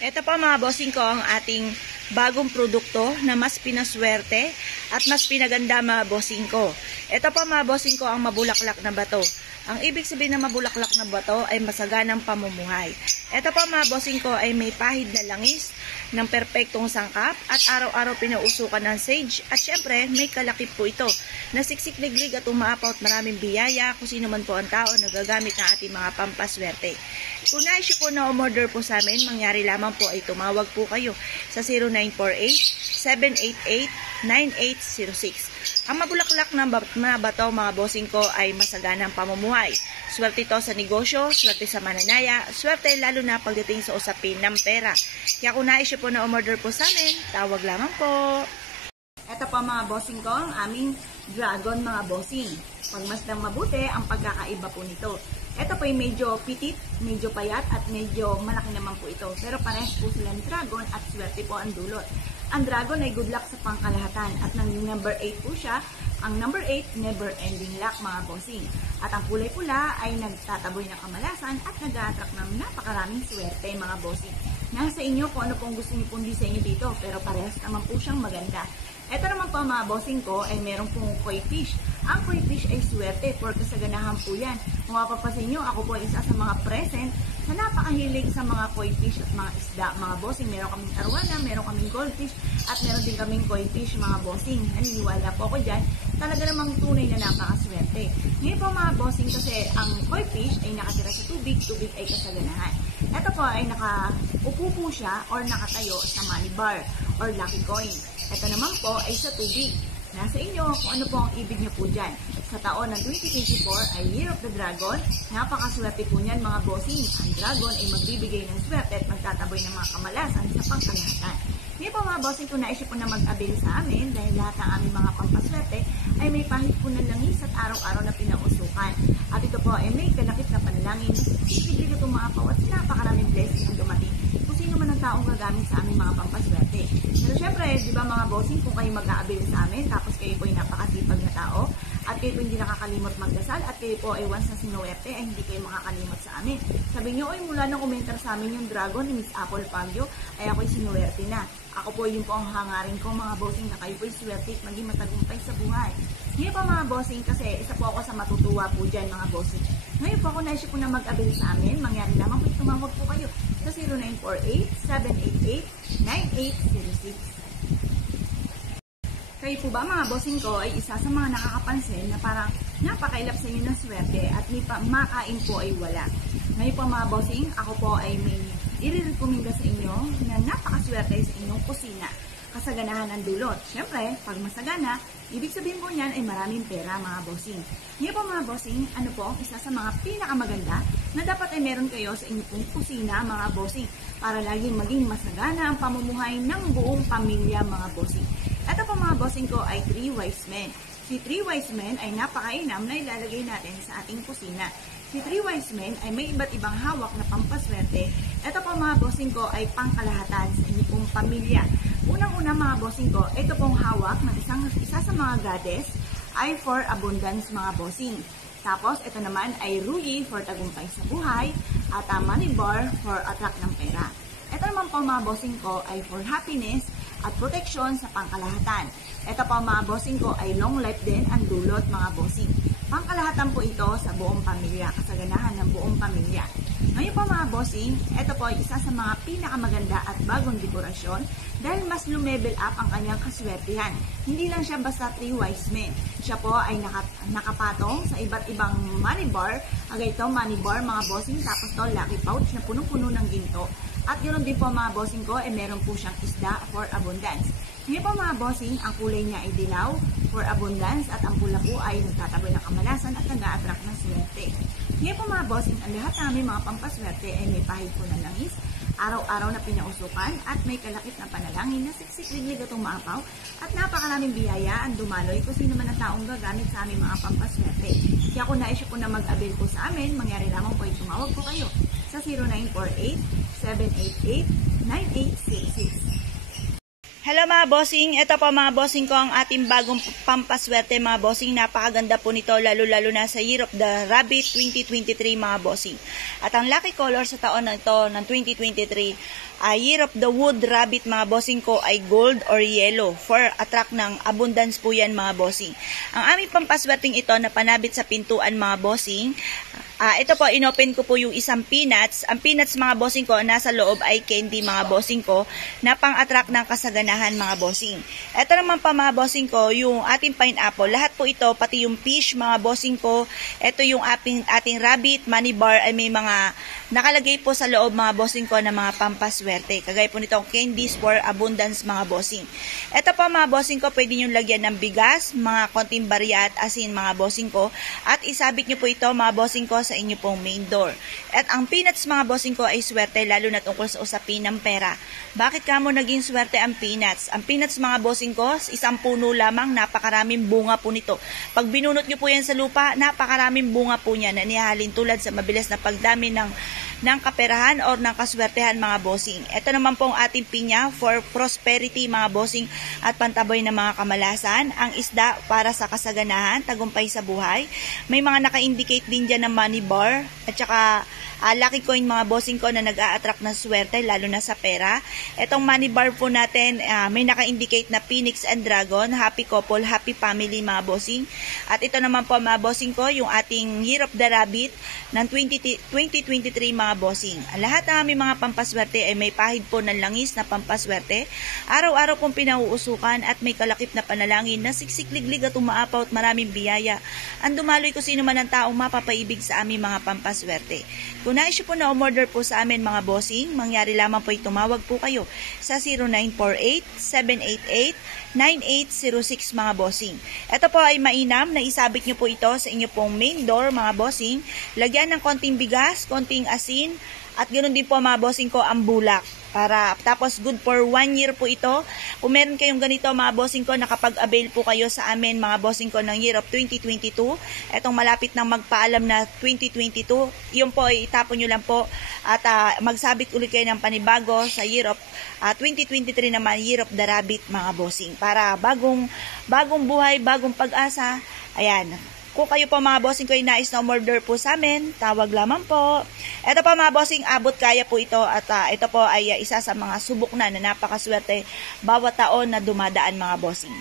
Ito po mga bossing ko ang ating bagong produkto na mas pinaswerte at mas pinaganda mga bossing ko. Ito po mga bossing ko ang mabulaklak na bato. Ang ibig sabihin ng mabulaklak na bato ay masaganang pamumuhay. Ito po mga bossing ko ay may pahid na langis ng perpektong sangkap at araw-araw pinausukan ng sage. At syempre may kalakip po ito na siksik liglig at umaapaw at maraming biyaya kung sino man po ang tao na gagamit ng ating mga pampaswerte. Kung na-issue po na umorder po sa amin, mangyari lamang po ay tumawag po kayo sa 0948-788-9806. Ang mabulaklak na bato mga bossing ko ay masaganang pamumuhay. Swerte ito sa negosyo, swerte sa mananaya, swerte lalo na pagdating sa usapin ng pera. Kaya kung na-issue po na umorder po sa amin, tawag lamang po. Ito po mga bossing ko, ang aming dragon mga bossing. Pagmasdang mabuti ang pagkakaiba po nito. Ito po ay medyo pitit, medyo payat at medyo malaki naman po ito. Pero parehas po sila ng dragon at swerte po ang dulot. Ang dragon ay good luck sa pangkalahatan at ng number 8 po siya. Ang number 8, never ending luck mga bossing. At ang kulay pula ay nagtataboy ng kamalasan at nag-a-attract ng napakaraming swerte mga bossing. Nasa inyo kung ano pong gusto niyo pong disenyo dito, pero parehas naman po siyang maganda. Ito naman po mga bossing ko ay meron pong koi fish. Ang koi fish ay swerte for kasaganahan po yan. Kung mapapasin nyo, ako po ay isa sa mga present sa napakahilig sa mga koi fish at mga isda mga bossing. Meron kaming arwana, meron kaming goldfish at meron din kaming koi fish mga bossing. Naniniwala po ako dyan. Talaga namang tunay na napakaswerte. Ngayon po mga bossing kasi ang koi fish ay nakatira sa tubig, tubig ay kasaganahan. Ito po ay nakaupo po siya or nakatayo sa money bar or lucky coin. Ito naman po ay sa tubig. Nasa inyo kung ano po ang ibig nyo po dyan. Sa taon ng 2024 ay Year of the Dragon. Napakaswerte po niyan mga bossing. Ang dragon ay magbibigay ng swerte at magtataboy ng mga kamalasan sa pangkalahatan. Ngayon po mga bossing, kung naisip po na mag-avail sa amin dahil lahat ng aming mga pampaswerte ay may pahit po ng langis at araw-araw na pinausukan. At ito po ay may kalakip na panalangin. Bibigyan itong mga pawat napakaraming blessing ang dumating. Kung sino man ang taong gagamit sa aming mga pampaswerte. Pero syempre, di ba mga bossing, kung kayo mag-a-avail sa amin, tapos kayo po ay napakasipag na tao, at kayo po hindi nakakalimot magdasal, at kayo po ay once na sinuwerte, ay hindi kayo makakalimot sa amin. Sabi nyo, oy mula nang komentar sa amin yung dragon ni Miss Apple Pagyo, ay ako'y sinuwerte na. Ako po yun po ang hangarin ko mga bossing na kayo po ay swerte at maging matagumpay sa buhay. Ngayon po mga bossing, kasi isa po ako sa matutuwa po dyan mga bossing. Ngayon po kung naisip po na mag-avail sa amin, mangyari lamang po tumawag po kayo sa 0948-788-9806. Kayo po ba mga bossing ko ay isa sa mga nakakapansin na parang napakailap sa inyo ng swerte at may makain po ay wala. Ngayon po mga bossing, ako po ay may i-recommenda sa inyo na napakaswerte sa inyong kusina. Kasaganahan ng dulot. Siyempre, pag masagana, ibig sabihin po niyan ay maraming pera mga bossing. Ngayon po mga bossing, ano po ang isa sa mga pinakamaganda na dapat ay meron kayo sa inyong kusina mga bossing para laging maging masagana ang pamumuhay ng buong pamilya mga bossing. Ito po mga bossing ko ay 3 wise men. Si 3 wise men ay napakainam na ilalagay natin sa ating kusina. Si 3 wise men ay may iba't ibang hawak na pampaswerte. Ito po mga bossing ko ay pangkalahatan sa inyong pamilya. Unang-una mga bossing ko, ito pong hawak ng isa sa mga goddess ay for abundance mga bossing. Tapos ito naman ay ruyi for tagumpay sa buhay at money bar for attract ng pera. Ito naman po mga bossing ko ay for happiness at protection sa pangkalahatan. Ito po mga bossing ko ay long life din ang dulot mga bossing. Pangkalahatan po ito sa buong pamilya, kasaganahan ng buong pamilya. Ngayon po mga bossing, ito po ay isa sa mga pinakamaganda at bagong dekorasyon dahil mas lumevel up ang kanyang kaswertihan. Hindi lang siya basta 3 wise men. Siya po ay nakapatong sa iba't ibang money bar. Agay ito money bar mga bossing, tapos to lucky pouch na punong-puno ng ginto. At ganoon din po mga bossing ko, ay meron po siyang isda for abundance. Ngayon po mga bossing, ang kulay niya ay dilaw for abundance at ang pula po ay nagtataboy ng kamalasan at nag-a-attract ng swerte. Ngayon po mga bossing, ang lahat namin mga pampaswerte ay may pahid po ng langis, araw-araw na pinausukan at may kalakip na panalangin na siksik-liglig at umaapaw at napakaraming biyaya ang dumaloy kung sino man ang taong gagamit sa aming mga pampaswerte. Kaya kung naisip po na mag-avail po sa amin, mangyari lamang po ay tumawag po kayo sa 0948-788-9866. Hello mga bossing, ito po mga bossing ko ang ating bagong pampaswerte mga bossing. Napakaganda po nito lalo na sa Year of the Rabbit 2023 mga bossing. At ang lucky color sa taon na ito ng 2023 ay Year of the Wood Rabbit mga bossing ko ay gold or yellow for attract ng abundance po yan mga bossing. Ang aming pampaswerteng ito na panabit sa pintuan mga bossing. Ito po, inopen ko po yung isang peanuts. Ang peanuts mga bossing ko, nasa loob ay candy mga bossing ko na pang-attract ng kasaganahan mga bossing. Ito naman pa mga bossing ko, yung ating pineapple. Lahat po ito, pati yung fish mga bossing ko. Ito yung ating rabbit, money bar ay may mga nakalagay po sa loob mga bossing ko na mga pampaswerte. Kagaya po nitong candies for abundance mga bossing. Ito po mga bossing ko, pwede nyo lagyan ng bigas, mga konting barya at asin mga bossing ko. At isabit nyo po ito mga bossing ko sa inyo pong main door. At ang peanuts mga bossing ko ay swerte lalo na tungkol sa usapin ng pera. Bakit ka mo naging swerte ang peanuts? Ang peanuts mga bossing ko, isang puno lamang, napakaraming bunga po nito. Pag binunot nyo po yan sa lupa, napakaraming bunga po niya na nihalin tulad sa mabilis na pagdami ng kaperahan or ng kaswertehan mga bossing. Ito naman pong ating pinya for prosperity mga bossing at pantaboy ng mga kamalasan. Ang isda para sa kasaganahan, tagumpay sa buhay. May mga naka-indicate din dyan ng money bar at saka lucky coin mga bossing ko na nag-a-attract ng swerte lalo na sa pera. Itong money bar po natin may naka-indicate na phoenix and dragon, happy couple, happy family mga bossing. At ito naman po mga bossing ko yung ating Year of the Rabbit ng 2023 mga bossing. Lahat ng aming mga pampaswerte ay may pahid po ng langis na pampaswerte. Araw-araw pong pinauusukan at may kalakip na panalangin na siksik-liglig at umaapaw at maraming biyaya. Ang dumaloy ko sino man ang taong mapapaibig sa aming mga pampaswerte. Kung nais po na umorder po sa amin mga bossing, mangyari lamang po tumawag po kayo sa 0948-788-9806 mga bossing. Ito po ay mainam na isabit nyo po ito sa inyo pong main door mga bossing. Lagyan ng konting bigas, konting asin, at ganoon din po mga bossing ko ang bulak. Tapos good for 1 year po ito. Kung meron kayong ganito mga bossing ko, nakapag-avail po kayo sa amin mga bossing ko ng Year of 2022. Etong malapit nang magpaalam na 2022, yun po ay itapon nyo lang po at magsabit ulit kayo ng panibago sa Year of 2023 naman, Year of the Rabbit mga bossing. Para bagong buhay, bagong pag-asa. Ayan. Kung kayo po mga bossing ko ay nais na umorder po sa amin, tawag lamang po. Ito po mga bossing, abot kaya po ito at ito po ay isa sa mga subok na napakaswerte bawat taon na dumadaan mga bossing.